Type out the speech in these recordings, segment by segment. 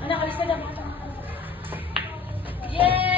Anak, alis ka na. Yay!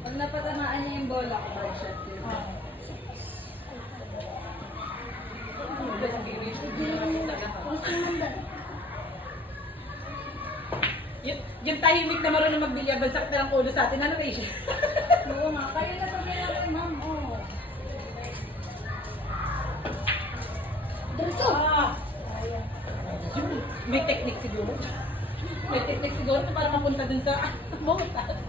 Pag napatamaan niya yung bola, bad shot yun. Yung tahimik na marunong magbilyar, bagsak na lang ulo sa atin. Ano kayo siya? Oo nga, kayo na sabi natin, ma'am. Oo. May technique siguro. May technique siguro para mapunta dun sa butas.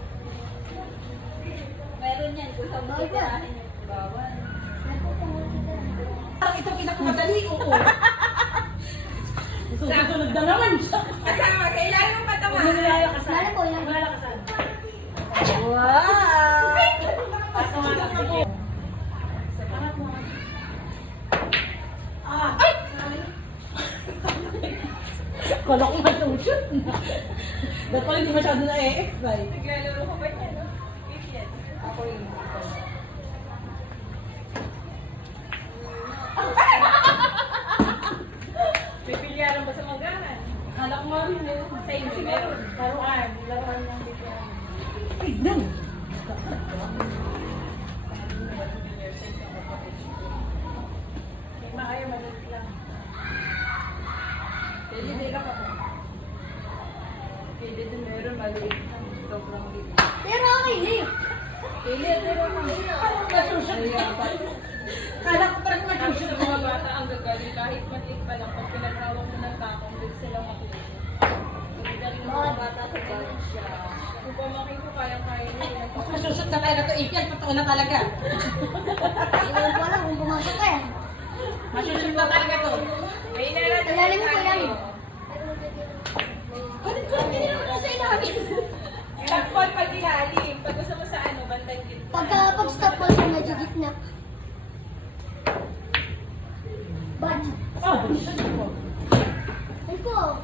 Meron yan, kung saan mo titirahin yung bawal. Parang itong pinakamadali, oo. Susunod na naman siya. Kasama, kailangan mong patama. Wala po yan. Wala lakasan. Wow! Pasok nga sige. Ay! Kala ko matong-shoot na. Dapat pala hindi masyado na-excite. Naglalaro ka ba niya, no? Yan. Ako yung Pipilyaran ba sa maganan? kala ko nga rin eh. Same, meron. Laruan. Laruan ng bigyan. Ay, nang! Maayo, maliit lang. Pili lang ako. Pili din meron, maliit lang. Sobrang liit. Pero okay na eh. Pili, pero Matushoot na. Kala ko parang matushoot sa mga bata ang gagaling kahit maliit pa lang pag pinagawak mo ng takong din sila matuto. Pagdaling mga bata sa bawat siya. Kung pamakin ko kayang-kaya nila. Masushoot na talaga to. Ipian, totoo na talaga. Iwan ko lang kung pumasok ka eh. Masushoot na talaga to. May narating Ilalim mo, ilalim. Hindi naman sa ilalim. Ilagpon pag ilalim. Pag gusto mo sa ano, bandang gitna. Pag-stop mo sa medyo gitna. Bad. Oh, bullshit ko. Ay ko.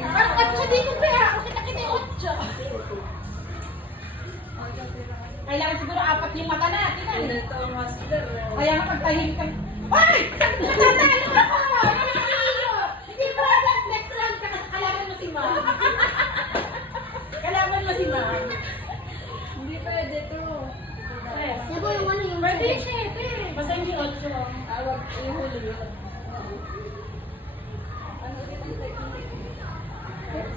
Parang otso dito pa. Kita-kita yung otso. Kailangan siguro apat yung mata natin. Ano to, master? Kaya nga pagtahimik ka. Ay! Sakit na tatalo ako! Hindi ba? Next round ka kasi kalaban mo si Ma'am. Kalaban mo si Ma'am. Hindi pwede to. Sabo yung ano yung... Pwede siya, Basta hindi otso. Tawag, ihuli yun. Ano kitang technique? Yun!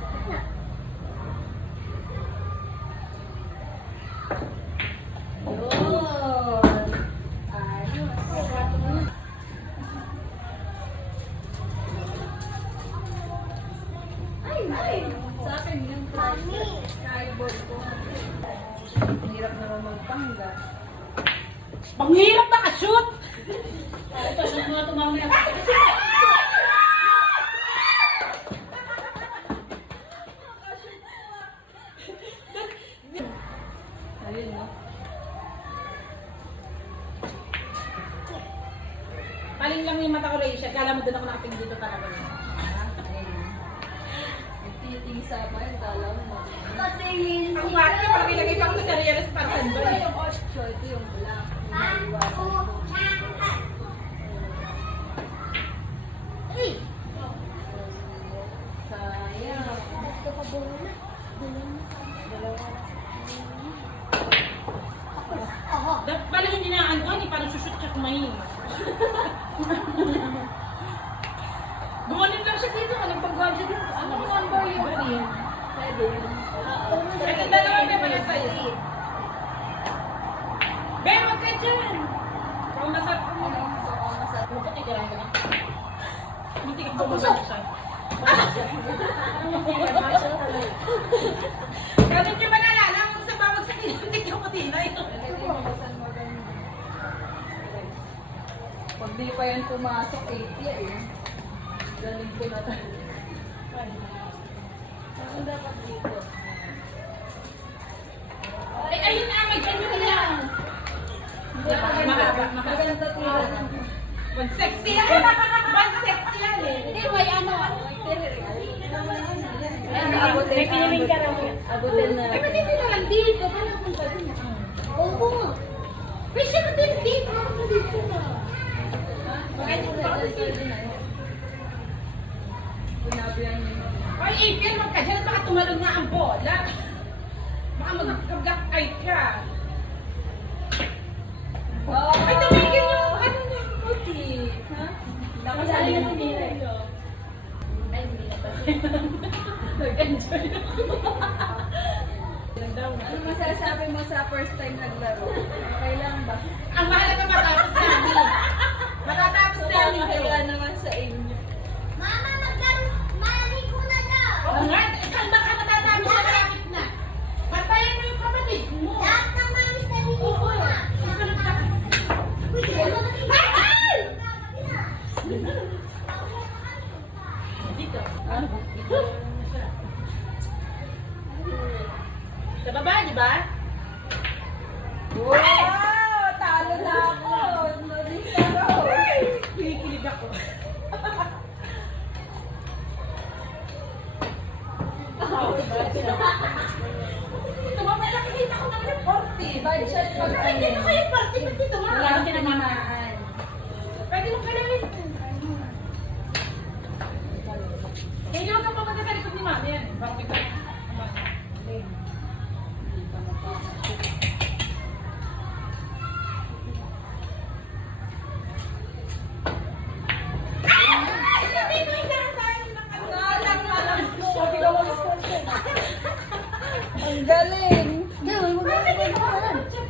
Ayos. Ay! Sa akin yung cardboard ko. Hirap naman magpangga. Panghirap na ka-shoot! Ito, shoot mo na ito mamaya. Ayun, no? Paling lang yung mata ko, Rachel. Kala mo doon ako nakating dito talaga. Nagtitingsa pa yun, kala mo. Patingin Ang pati, parang ilagay pa ako sa sarili para sa Ito yung 8, ito yung black. Ay! Sayang. Gusto pa buo na. Aha. Pala hindi na ano, hindi parang sushoot siya kumain. Gumanin lang siya dito, nagpag-gawin siya dito. Ano ba number yun? Pwede yun. Ito dalawa may pala sa'yo. Ben, wag ka dyan! Kung masarap ka mo. Ano ba titirang ka na? Hindi ka pumusok siya. Ganun yung malala kung sa bawag sa kinatik yung patinay. Pag di pa yan pumasok, 80 eh. Galing ko na tayo. Ang dapat dito. Ay, ayun na, may ganyan na lang. Mahaba. Maganda tira. One sexy yan. One sexy yan eh. Hindi, may ano. May piniling ka raw. Abutin na. Ay, pwede na lang dito. Paano kung sabi na? Oo nga. May siya din dito. Ano dito na? Bakit mo na Pinabihan niyo. Ay, April, wag ka dyan. Baka tumalon nga ang bola. Baka mag-black-eye ka. Ay, tumigil yung ano niya. Puti. Ha? Nakasali na tumira ito. Ay, hindi na pa. Nag-enjoy ako. Ano masasabi mo sa first time naglaro? Okay lang ba? Ang mahalaga matapos namin. Matatapos namin kayo. Kaya naman sa inyo. Mama, maligo na daw. Oo nga, saan ba ka matatapos na malapit na? Patayan mo yung kapatid mo. Lahat ng mamis naligo Oo, na. susunod ka. Ay! Dito. Ano ba? Sa baba, di ba? Wow! Talo na ako! Nalito! Kinikilig ako. Ito ba, may nakikita ko naman yung 40. Budget pag Hindi ko kayo 40, ba't dito nga? Wala akong tinamamaan. Pwede mo kalawin. Hindi mo ka pumunta sa likod ni Mami yan. Parang kita. Ang galing! Gawin mo ba?